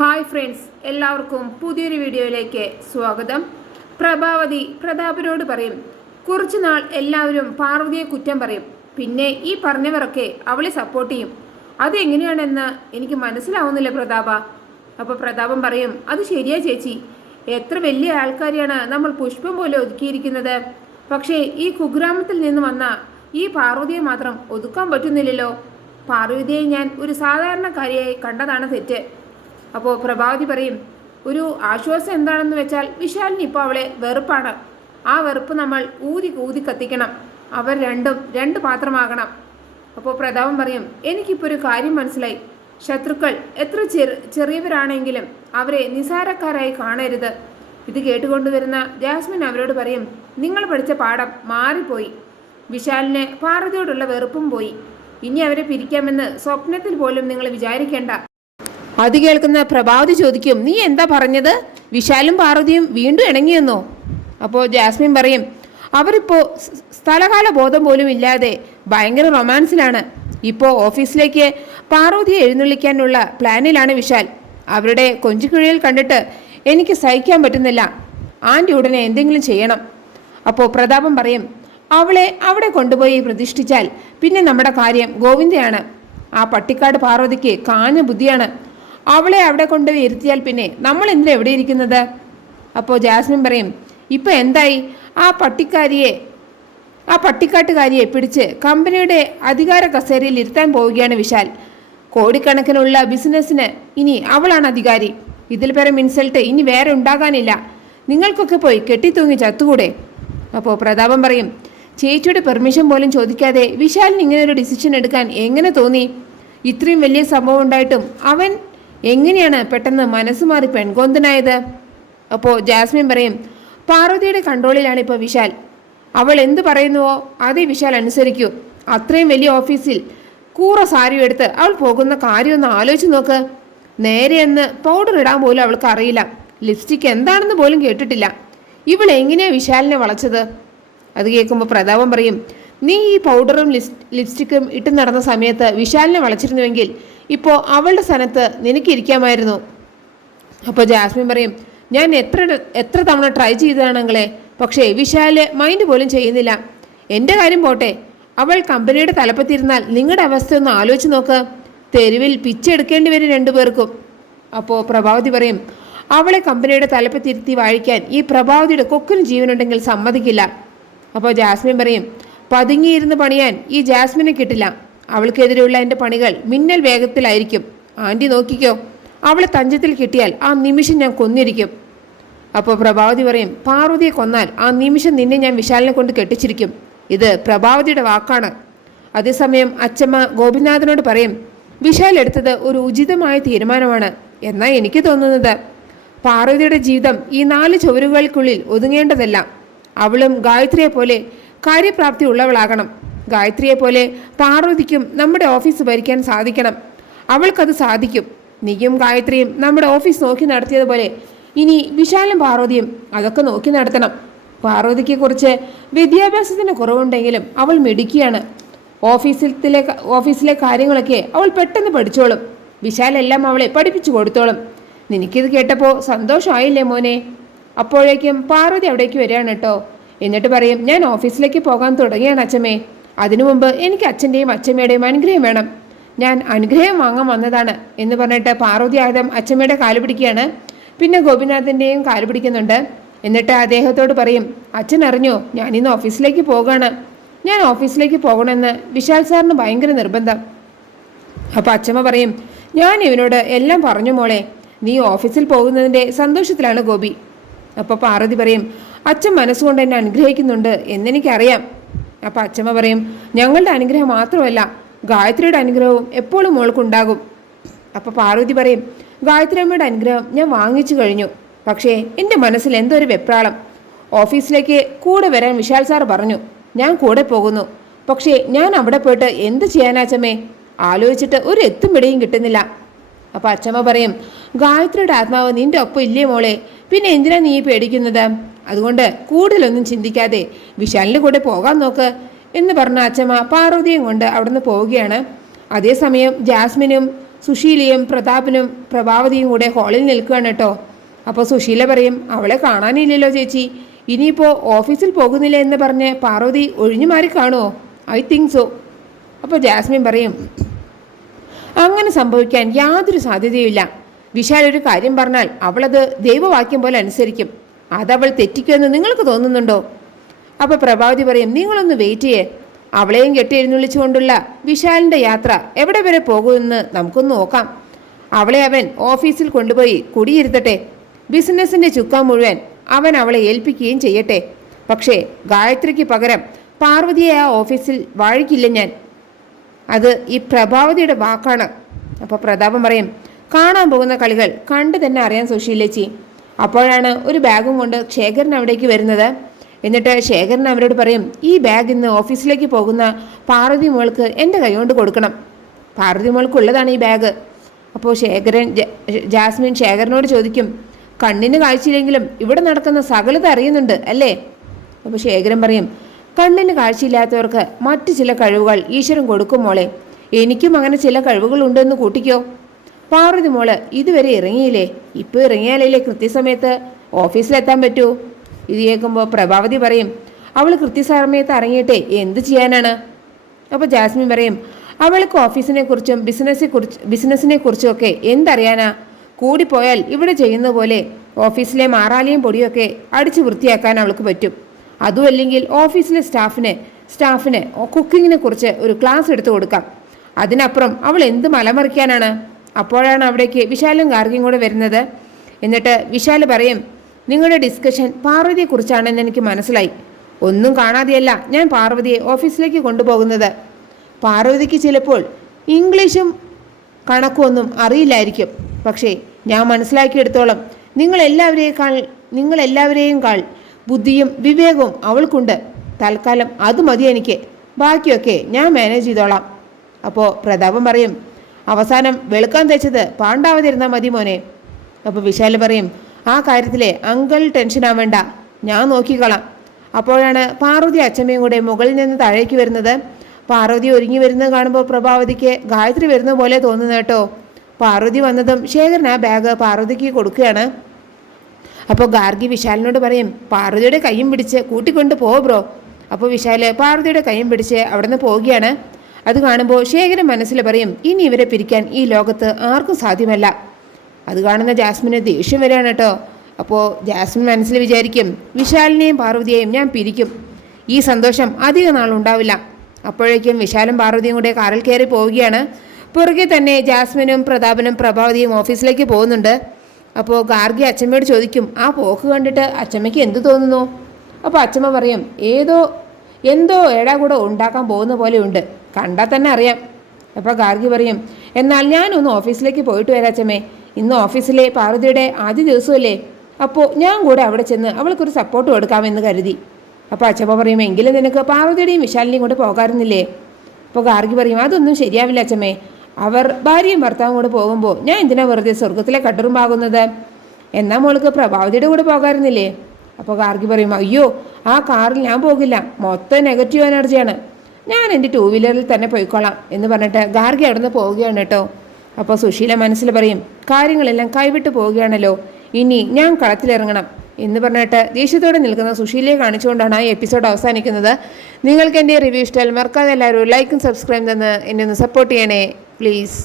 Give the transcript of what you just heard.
Hi friends, എല്ലാവർക്കും പുതിയൊരു വീഡിയോയിലേക്ക് സ്വാഗതം. പ്രഭാവതി പ്രതാപനോട് പറയും, കുറച്ചുനാൾ എല്ലാവരും പാർവതിയെ കുറ്റം പറയും, പിന്നെ ഈ പറഞ്ഞവരൊക്കെ അവളെ സപ്പോർട്ട് ചെയ്യും. അതെങ്ങനെയാണെന്ന് എനിക്ക് മനസ്സിലാവുന്നില്ല പ്രതാപ. അപ്പോൾ പ്രതാപം പറയും, അത് ശരിയാ ചേച്ചി, എത്ര വലിയ ആൾക്കാരെയാണ് നമ്മൾ പുഷ്പം പോലെ ഒതുക്കിയിരിക്കുന്നത്. പക്ഷേ ഈ കുഗ്രാമത്തിൽ നിന്ന് വന്ന ഈ പാർവതിയെ മാത്രം ഒതുക്കാൻ പറ്റുന്നില്ലല്ലോ. പാർവതിയെ ഞാൻ ഒരു സാധാരണക്കാരിയായി കണ്ടതാണ് തെറ്റ്. അപ്പോൾ പ്രഭാവതി പറയും, ഒരു ആശ്വാസം എന്താണെന്ന് വെച്ചാൽ വിശാലിന് ഇപ്പോൾ അവളെ വെറുപ്പാണ്. ആ വെറുപ്പ് നമ്മൾ ഊതി ഊതി കത്തിക്കണം. അവർ രണ്ടും രണ്ട് പാത്രമാകണം. അപ്പോൾ പ്രതാപം പറയും, എനിക്കിപ്പോൾ ഒരു കാര്യം മനസ്സിലായി. ശത്രുക്കൾ എത്ര ചെറിയവരാണെങ്കിലും അവരെ നിസാരക്കാരായി കാണരുത്. ഇത് കേട്ടുകൊണ്ടുവരുന്ന ജാസ്മിൻ അവരോട് പറയും, നിങ്ങൾ പഠിച്ച പാഠം മാറിപ്പോയി. വിശാലിന് പാർവതിയോടുള്ള വെറുപ്പും പോയി. ഇനി അവരെ പിരിക്കാമെന്ന് സ്വപ്നത്തിൽ പോലും നിങ്ങൾ വിചാരിക്കേണ്ട. അത് കേൾക്കുന്ന പ്രഭാവതി ചോദിക്കും, നീ എന്താ പറഞ്ഞത്? വിശാലും പാർവതിയും വീണ്ടും ഇണങ്ങിയെന്നോ? അപ്പോൾ ജാസ്മിൻ പറയും, അവരിപ്പോൾ സ്ഥലകാല ബോധം പോലും ഇല്ലാതെ ഭയങ്കര റൊമാൻസിലാണ്. ഇപ്പോൾ ഓഫീസിലേക്ക് പാർവതിയെ എഴുന്നള്ളിക്കാനുള്ള പ്ലാനിലാണ് വിശാൽ. അവരുടെ കൊഞ്ചുകിഴിയിൽ കണ്ടിട്ട് എനിക്ക് സഹിക്കാൻ പറ്റുന്നില്ല. ആൻറ്റി ഉടനെ എന്തെങ്കിലും ചെയ്യണം. അപ്പോൾ പ്രതാപം പറയും, അവളെ അവിടെ കൊണ്ടുപോയി പ്രതിഷ്ഠിച്ചാൽ പിന്നെ നമ്മുടെ കാര്യം ഗോവിന്ദയാണ്. ആ പട്ടിക്കാട് പാർവതിക്ക് കാഞ്ഞ ബുദ്ധിയാണ്. അവളെ അവിടെ കൊണ്ടുപോയി ഇരുത്തിയാൽ പിന്നെ നമ്മൾ എന്തിനാ എവിടെ ഇരിക്കുന്നത്? അപ്പോൾ ജാസ്മിൻ പറയും, ഇപ്പം എന്തായി? ആ പട്ടിക്കാട്ടുകാരിയെ പിടിച്ച് കമ്പനിയുടെ അധികാര കസേരയിൽ ഇരുത്താൻ പോവുകയാണ് വിശാൽ. കോടിക്കണക്കിനുള്ള ബിസിനസ്സിന് ഇനി അവളാണ് അധികാരി. ഇതിൽ പരം ഇൻസൾട്ട് ഇനി വേറെ ഉണ്ടാകാനില്ല. നിങ്ങൾക്കൊക്കെ പോയി കെട്ടിത്തൂങ്ങി ചത്തുകൂടെ? അപ്പോൾ പ്രതാപം പറയും, ചേച്ചിയുടെ പെർമിഷൻ പോലും ചോദിക്കാതെ വിശാലിന് ഇങ്ങനെ ഒരു ഡിസിഷൻ എടുക്കാൻ എങ്ങനെ തോന്നി? ഇത്രയും വലിയ സംഭവം ഉണ്ടായിട്ടും അവൻ എങ്ങനെയാണ് പെട്ടെന്ന് മനസ്സ് മാറി പെൺകൊന്തനായത്? അപ്പോൾ ജാസ്മിൻ പറയും, പാർവതിയുടെ കൺട്രോളിലാണ് ഇപ്പോൾ വിശാൽ. അവൾ എന്ത് പറയുന്നുവോ അതേ വിശാൽ അനുസരിക്കൂ. അത്രയും വലിയ ഓഫീസിൽ കൂറ സാരി എടുത്ത് അവൾ പോകുന്ന കാര്യമൊന്ന് ആലോചിച്ച് നോക്ക്. നേരെയെന്ന് പൗഡർ ഇടാൻ പോലും അവൾക്ക് അറിയില്ല. ലിപ്സ്റ്റിക് എന്താണെന്ന് പോലും കേട്ടിട്ടില്ല. ഇവൾ എങ്ങനെയാണ് വിശാലിനെ വളച്ചത്? അത് കേൾക്കുമ്പോൾ പ്രതാപം പറയും, നീ ഈ പൗഡറും ലിപ്സ്റ്റിക്കും ഇട്ട് നടന്ന സമയത്ത് വിശാലിനെ വളച്ചിരുന്നുവെങ്കിൽ ഇപ്പോൾ അവളുടെ സ്ഥാനത്ത് നിനക്കിരിക്കാമായിരുന്നു. അപ്പോൾ ജാസ്മിൻ പറയും, ഞാൻ എത്ര തവണ ട്രൈ ചെയ്തതാണെങ്കിലേ, പക്ഷേ വിശാല് മൈൻഡ് പോലും ചെയ്യുന്നില്ല. എൻ്റെ കാര്യം പോട്ടെ, അവൾ കമ്പനിയുടെ തലപ്പത്തിരുന്നാൽ നിങ്ങളുടെ അവസ്ഥ ഒന്ന് ആലോചിച്ച് നോക്ക്. തെരുവിൽ പിച്ചെടുക്കേണ്ടി വരും രണ്ടുപേർക്കും. അപ്പോൾ പ്രഭാവതി പറയും, അവളെ കമ്പനിയുടെ തലപ്പത്തിരുത്തി വാഴിക്കാൻ ഈ പ്രഭാവതിയുടെ കൊക്കിന് ജീവനുണ്ടെങ്കിൽ സമ്മതിക്കില്ല. അപ്പോൾ ജാസ്മിൻ പറയും, പതുങ്ങിയിരുന്ന് പണിയാൻ ഈ ജാസ്മിനെ കിട്ടില്ല. അവൾക്കെതിരെയുള്ള എൻ്റെ പണികൾ മിന്നൽ വേഗത്തിലായിരിക്കും. ആൻറ്റി നോക്കിക്കോ, അവളെ തഞ്ചത്തിൽ കിട്ടിയാൽ ആ നിമിഷം ഞാൻ കൊന്നിരിക്കും. അപ്പോൾ പ്രഭാവതി പറയും, പാർവതിയെ കൊന്നാൽ ആ നിമിഷം നിന്നെ ഞാൻ വിശാലിനെ കൊണ്ട് കെട്ടിച്ചിരിക്കും. ഇത് പ്രഭാവതിയുടെ വാക്കാണ്. അതേസമയം അച്ചമ്മ ഗോപിനാഥനോട് പറയും, വിശാൽ എടുത്തത് ഒരു ഉചിതമായ തീരുമാനമാണ്. എന്നാൽ എനിക്ക് തോന്നുന്നത് പാർവതിയുടെ ജീവിതം ഈ 4 ചുവരുകൾക്കുള്ളിൽ ഒതുങ്ങേണ്ടതല്ല. അവളും ഗായത്രിയെ പോലെ കാര്യപ്രാപ്തി ഉള്ളവളാകണം. ഗായത്രിയെ പോലെ പാർവതിക്കും നമ്മുടെ ഓഫീസ് ഭരിക്കാൻ സാധിക്കണം. അവൾക്കത് സാധിക്കും. നീയും ഗായത്രിയും നമ്മുടെ ഓഫീസ് നോക്കി നടത്തിയതുപോലെ ഇനി വിശാലും പാർവതിയും അതൊക്കെ നോക്കി നടത്തണം. പാർവതിക്ക് കുറിച്ച് വിദ്യാഭ്യാസത്തിന് കുറവുണ്ടെങ്കിലും അവൾ മിടുക്കിയാണ്. ഓഫീസിലെ കാര്യങ്ങളൊക്കെ അവൾ പെട്ടെന്ന് പഠിച്ചോളും. വിശാലെല്ലാം അവളെ പഠിപ്പിച്ചു കൊടുത്തോളും. നിനക്കിത് കേട്ടപ്പോൾ സന്തോഷമായില്ലേ മോനെ? അപ്പോഴേക്കും പാർവതി അവിടേക്ക് വരികയാണ് കേട്ടോ. എന്നിട്ട് പറയും, ഞാൻ ഓഫീസിലേക്ക് പോകാൻ തുടങ്ങിയാണ് അച്ഛമ്മേ. അതിനു മുമ്പ് എനിക്ക് അച്ഛൻ്റെയും അച്ഛമ്മയുടെയും അനുഗ്രഹം വേണം. ഞാൻ അനുഗ്രഹം വാങ്ങാൻ വന്നതാണ് എന്ന് പറഞ്ഞിട്ട് പാർവതി ആദ്യം അച്ഛമ്മയുടെ കാല് പിടിക്കുകയാണ്. പിന്നെ ഗോപിനാഥൻ്റെയും കാല് പിടിക്കുന്നുണ്ട്. എന്നിട്ട് അദ്ദേഹത്തോട് പറയും, അച്ഛൻ അറിഞ്ഞോ, ഞാനിന്ന് ഓഫീസിലേക്ക് പോവുകയാണ്. ഞാൻ ഓഫീസിലേക്ക് പോകണമെന്ന് വിശാൽ സാറിന് ഭയങ്കര നിർബന്ധം. അപ്പോൾ അച്ഛമ്മ പറയും, ഞാൻ ഇവനോട് എല്ലാം പറഞ്ഞു മോളെ. നീ ഓഫീസിൽ പോകുന്നതിൻ്റെ സന്തോഷത്തിലാണ് ഗോപി. അപ്പോൾ പാർവതി പറയും, അച്ഛൻ മനസ്സുകൊണ്ട് എന്നെ അനുഗ്രഹിക്കുന്നുണ്ട് എന്നെനിക്കറിയാം. അപ്പോൾ അച്ഛമ്മ പറയും, ഞങ്ങളുടെ അനുഗ്രഹം മാത്രമല്ല, ഗായത്രിയുടെ അനുഗ്രഹവും എപ്പോഴും മോൾക്കുണ്ടാകും. അപ്പോൾ പാർവതി പറയും, ഗായത്രി അമ്മയുടെ അനുഗ്രഹം ഞാൻ വാങ്ങിച്ചു കഴിഞ്ഞു. പക്ഷേ എൻ്റെ മനസ്സിൽ എന്തോ ഒരു വെപ്രാളം. ഓഫീസിലേക്ക് കൂടെ വരാൻ വിശാൽ സാർ പറഞ്ഞു. ഞാൻ കൂടെ പോകുന്നു. പക്ഷേ ഞാൻ അവിടെ പോയിട്ട് എന്ത് ചെയ്യാനാച്ചമ്മേ? ആലോചിച്ചിട്ട് ഒരു എത്തും പിടിയും കിട്ടുന്നില്ല. അപ്പോൾ അച്ഛമ്മ പറയും, ഗായത്രിയുടെ ആത്മാവ് നിൻ്റെ ഒപ്പം ഇല്ലേ മോളെ? പിന്നെ എന്തിനാ നീ പേടിക്കുന്നത്? അതുകൊണ്ട് കൂടുതലൊന്നും ചിന്തിക്കാതെ വിശാലിൻ്റെ കൂടെ പോകാൻ നോക്ക് എന്ന് പറഞ്ഞ അച്ഛമ്മ പാർവതിയും കൊണ്ട് അവിടുന്ന് പോവുകയാണ്. അതേസമയം ജാസ്മിനും സുശീലയും പ്രതാപനും പ്രഭാവതിയും കൂടെ ഹാളിൽ നിൽക്കുകയാണ് കേട്ടോ. അപ്പോൾ സുശീല പറയും, അവളെ കാണാനില്ലല്ലോ ചേച്ചി, ഇനിയിപ്പോൾ ഓഫീസിൽ പോകുന്നില്ല എന്ന് പറഞ്ഞ് പാർവതി ഒഴിഞ്ഞു മാറി കാണുമോ? I think so. അപ്പോൾ ജാസ്മിൻ പറയും, അങ്ങനെ സംഭവിക്കാൻ യാതൊരു സാധ്യതയുമില്ല. വിശാൽ ഒരു കാര്യം പറഞ്ഞാൽ അവളത് ദൈവവാക്യം പോലെ അനുസരിക്കും. അതവൾ തെറ്റിക്കുമെന്ന് നിങ്ങൾക്ക് തോന്നുന്നുണ്ടോ? അപ്പോൾ പ്രഭാവതി പറയും, നിങ്ങളൊന്ന് വെയിറ്റ് ചെയ്യേ, അവളെയും കെട്ടി എഴുന്നള്ളിച്ചുകൊണ്ടുള്ള വിശാലിൻ്റെ യാത്ര എവിടെ വരെ പോകുമെന്ന് നമുക്കൊന്ന് നോക്കാം. അവളെ അവൻ ഓഫീസിൽ കൊണ്ടുപോയി കുടിയിരുത്തട്ടെ. ബിസിനസ്സിൻ്റെ ചുക്കാൻ മുഴുവൻ അവൻ അവളെ ഏൽപ്പിക്കുകയും ചെയ്യട്ടെ. പക്ഷേ ഗായത്രിക്ക് പകരം പാർവതിയെ ആ ഓഫീസിൽ വാഴിക്കില്ല ഞാൻ. അത് ഈ പ്രഭാവതിയുടെ വാക്കാണ്. അപ്പോൾ പ്രതാപം പറയും, കാണാൻ പോകുന്ന കളികൾ കണ്ടു തന്നെ അറിയാൻ സുശീലേച്ചി. അപ്പോഴാണ് ഒരു ബാഗും കൊണ്ട് ശേഖരൻ അവിടേക്ക് വരുന്നത്. എന്നിട്ട് ശേഖരൻ അവരോട് പറയും, ഈ ബാഗ് ഇന്ന് ഓഫീസിലേക്ക് പോകുന്ന പാർവതി മോൾക്ക് എൻ്റെ കൈകൊണ്ട് കൊടുക്കണം. പാർവതി മോൾക്കുള്ളതാണ് ഈ ബാഗ്. അപ്പോൾ ജാസ്മിൻ ശേഖരനോട് ചോദിക്കും, കണ്ണിന് കാഴ്ചയില്ലെങ്കിലും ഇവിടെ നടക്കുന്ന സകലത അറിയുന്നുണ്ട് അല്ലേ? അപ്പോൾ ശേഖരൻ പറയും, കണ്ണിന് കാഴ്ചയില്ലാത്തവർക്ക് മറ്റു ചില കഴിവുകൾ ഈശ്വരൻ കൊടുക്കും മോളെ. എനിക്കും അങ്ങനെ ചില കഴിവുകളുണ്ടെന്ന് കൂട്ടിക്കോ. പാർവതി മോള് ഇതുവരെ ഇറങ്ങിയില്ലേ? ഇപ്പോൾ ഇറങ്ങിയാലല്ലേ കൃത്യസമയത്ത് ഓഫീസിലെത്താൻ പറ്റൂ. ഇത് കേൾക്കുമ്പോൾ പ്രഭാവതി പറയും, അവൾ കൃത്യസമയത്ത് ഇറങ്ങിയിട്ടേ എന്ത് ചെയ്യാനാണ്? അപ്പോൾ ജാസ്മിൻ പറയും, അവൾക്ക് ഓഫീസിനെ കുറിച്ചും ബിസിനസ്സിനെ കുറിച്ചും ഒക്കെ എന്തറിയാനാ? കൂടിപ്പോയാൽ ഇവിടെ ചെയ്യുന്ന പോലെ ഓഫീസിലെ മാറാലിയും പൊടിയൊക്കെ അടിച്ച് വൃത്തിയാക്കാൻ അവൾക്ക് പറ്റും. അതുമല്ലെങ്കിൽ ഓഫീസിലെ സ്റ്റാഫിന് കുക്കിങ്ങിനെ കുറിച്ച് ഒരു ക്ലാസ് എടുത്തു കൊടുക്കാം. അതിനപ്പുറം അവൾ എന്ത് മലമറിക്കാനാണ്? അപ്പോഴാണ് അവിടേക്ക് വിശാലും ഗാർഗിയും കൂടെ വരുന്നത്. എന്നിട്ട് വിശാൽ പറയും, നിങ്ങളുടെ ഡിസ്കഷൻ പാർവതിയെക്കുറിച്ചാണെന്ന് എനിക്ക് മനസ്സിലായി. ഒന്നും കാണാതെയല്ല ഞാൻ പാർവതിയെ ഓഫീസിലേക്ക് കൊണ്ടുപോകുന്നത്. പാർവതിക്ക് ചിലപ്പോൾ ഇംഗ്ലീഷും കണക്കൊന്നും അറിയില്ലായിരിക്കും. പക്ഷേ ഞാൻ മനസ്സിലാക്കിയെടുത്തോളം നിങ്ങളെല്ലാവരെയും കാൾ ബുദ്ധിയും വിവേകവും അവൾക്കുണ്ട്. തൽക്കാലം അത് മതി എനിക്ക്, ബാക്കിയൊക്കെ ഞാൻ മാനേജ് ചെയ്തോളാം. അപ്പോൾ പ്രതാപം പറയും, അവസാനം വെളുക്കാൻ തെച്ചത് പാണ്ടാവാതിരുന്നാൽ മതി മോനെ. അപ്പോൾ വിശാൽ പറയും, ആ കാര്യത്തിലെ അങ്കിൾ ടെൻഷൻ ആവേണ്ട, ഞാൻ നോക്കിക്കളാം. അപ്പോഴാണ് പാർവതി അച്ഛമ്മയും കൂടെ മുകളിൽ നിന്ന് താഴേക്ക് വരുന്നത്. പാർവതി ഒരുങ്ങി വരുന്നത് കാണുമ്പോൾ പ്രഭാവതിക്ക് ഗായത്രി വരുന്ന പോലെ തോന്നുന്നു കേട്ടോ. പാർവതി വന്നതും ശേഖരൻ ആ ബാഗ് പാർവതിക്ക് കൊടുക്കുകയാണ്. അപ്പോൾ ഗാർഗി വിശാലിനോട് പറയും, പാർവതിയുടെ കൈയും പിടിച്ച് കൂട്ടിക്കൊണ്ട് പോ ബ്രോ. അപ്പോൾ വിശാൽ പാർവതിയുടെ കൈയും പിടിച്ച് അവിടെ നിന്ന് പോവുകയാണ്. അത് കാണുമ്പോൾ ശേഖരൻ മനസ്സിൽ പറയും, ഇനി ഇവരെ പിരിക്കാൻ ഈ ലോകത്ത് ആർക്കും സാധ്യമല്ല. അത് കാണുന്ന ജാസ്മിന് ദേഷ്യം വരികയാണ് കേട്ടോ. അപ്പോൾ ജാസ്മിൻ മനസ്സിൽ വിചാരിക്കും, വിശാലിനെയും പാർവതിയെയും ഞാൻ പിരിക്കും. ഈ സന്തോഷം അധിക നാളുണ്ടാവില്ല. അപ്പോഴേക്കും വിശാലും പാർവതിയും കൂടെ കാറിൽ കയറി പോവുകയാണ്. പുറകെ തന്നെ ജാസ്മിനും പ്രതാപനും പ്രഭാവതിയും ഓഫീസിലേക്ക് പോകുന്നുണ്ട്. അപ്പോൾ ഗാർഗി അച്ഛമ്മയോട് ചോദിക്കും, ആ പോക്ക് കണ്ടിട്ട് അച്ഛമ്മയ്ക്ക് എന്ത് തോന്നുന്നു? അപ്പോൾ അച്ഛമ്മ പറയും, എന്തോ ഏടാകൂടെ ഉണ്ടാക്കാൻ പോകുന്ന പോലെയുണ്ട്, കണ്ടാൽ തന്നെ അറിയാം. അപ്പോൾ ഗാർഗി പറയും, എന്നാൽ ഞാനൊന്ന് ഓഫീസിലേക്ക് പോയിട്ട് വരാം അച്ഛമ്മേ. ഇന്ന് ഓഫീസിലെ പാർവതിയുടെ ആദ്യ ദിവസമല്ലേ, അപ്പോൾ ഞാൻ കൂടെ അവിടെ ചെന്ന് അവൾക്കൊരു സപ്പോർട്ട് കൊടുക്കാമെന്ന് കരുതി. അപ്പോൾ അച്ഛമ്മ പറയും, എങ്കിലും നിനക്ക് പാർവതിയുടെയും വിശാലിനെയും കൂടെ പോകാറുന്നില്ലേ? അപ്പോൾ ഗാർഗി പറയും, അതൊന്നും ശരിയാവില്ല അച്ഛമ്മേ. അവർ ഭാര്യയും ഭർത്താവും കൂടെ പോകുമ്പോൾ ഞാൻ എന്തിനാ വെറുതെ സ്വർഗത്തിലെ കട്ടറുമ്പാകുന്നത്? എന്നാൽ മോൾക്ക് പ്രഭാവതിയുടെ കൂടെ പോകാറുന്നില്ലേ? അപ്പോൾ ഗാർഗി പറയും, അയ്യോ ആ കാറിൽ ഞാൻ പോകില്ല, മൊത്തം നെഗറ്റീവ് എനർജിയാണ്, ഞാൻ എൻ്റെ 2 വീലറിൽ തന്നെ പോയിക്കോളാം എന്ന് പറഞ്ഞിട്ട് ഗാർഗി അവിടെ നിന്ന് പോവുകയാണ് കേട്ടോ. അപ്പോൾ സുശീല മനസ്സിൽ പറയും, കാര്യങ്ങളെല്ലാം കൈവിട്ട് പോവുകയാണല്ലോ, ഇനി ഞാൻ കളത്തിലിറങ്ങണം എന്ന് പറഞ്ഞിട്ട് ദേഷ്യത്തോടെ നിൽക്കുന്ന സുശീലയെ കാണിച്ചുകൊണ്ടാണ് ആ എപ്പിസോഡ് അവസാനിക്കുന്നത്. നിങ്ങൾക്ക് എൻ്റെ റിവ്യൂ ഇഷ്ടമായാൽ മറക്കാതെ എല്ലാവരും ലൈക്കും സബ്സ്ക്രൈബും തന്ന് എന്നെ ഒന്ന് സപ്പോർട്ട് ചെയ്യണേ പ്ലീസ്.